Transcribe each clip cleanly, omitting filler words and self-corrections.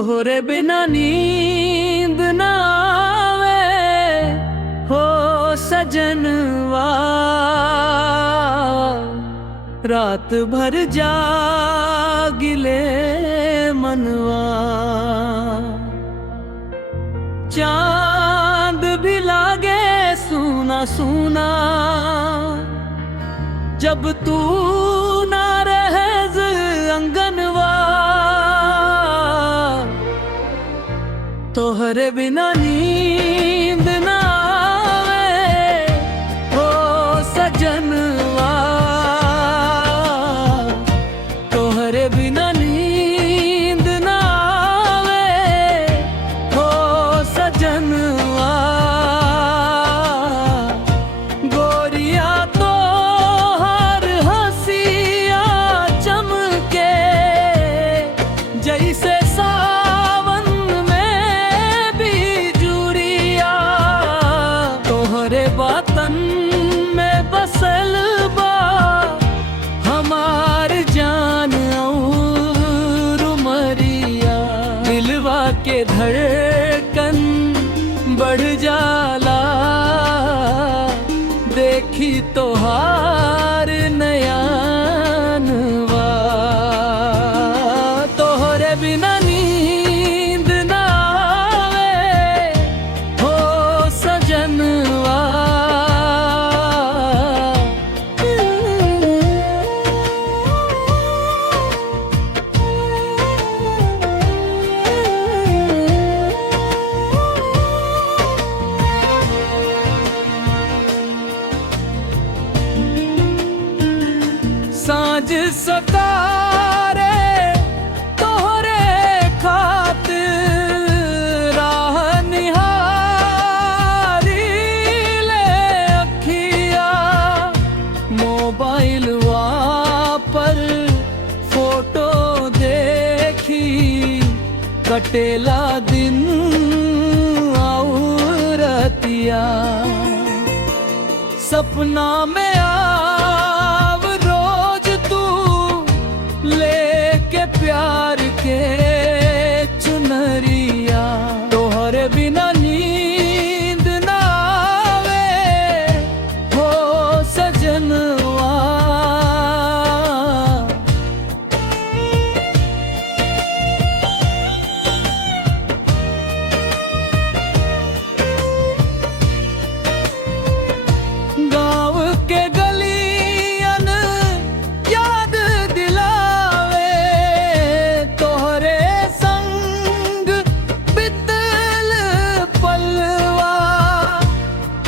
तोहरे बिना नींद ना आवे हो सजनवा, रात भर जागिले मनवा। चांद भी लागे सूना सूना जब तू ना रहज अंगनवा। तोहरे बिना नींद ना आवे हो सजनवा, तोहरे बिना नींद ना आवे हो सजनवा। गोरिया तो हर हंसिया चमके जैसे बातन में बसल बा हमार जान और उमरिया। दिलवा के धड़कन बढ़ जाला देखी तोहार नयनवा। तोहरे बिना नींद ना आवे हो सजनवा। साँझ सतारे तोहरे खातिर राह निहारी ले अखिया। मोबाइलवा पर फोटो देखी कटेला दिन और रतिया। सपना में प्यार के चुनरिया। तोहरे बिना नींद ना आवे हो सजनवा। गाँव के गलियन याद दिलावे तोहरे संग बितल पलवा।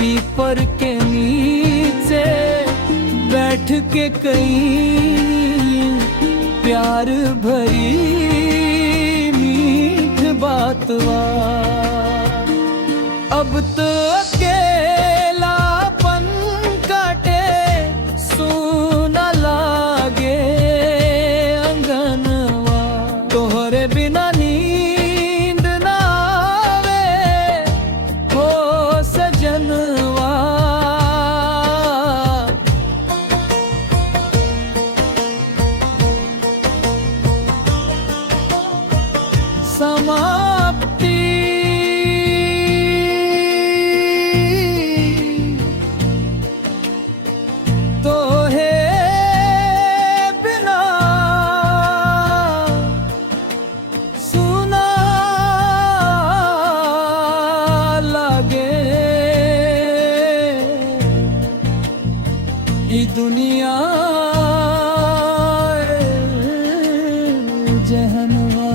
पीपर के नीचे बैठ के कई प्यार भरी मीठ बातवा। अब तो अकेलापन काटे सूना लागे अंगनवा। तोहरे बिना नींद ना आवे हो सजनवा। समाप्ति तोहे बिना सुना लागे ई दुनिया जहनवा।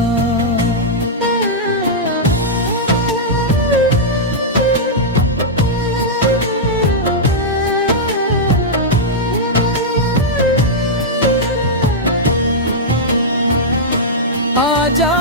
आजा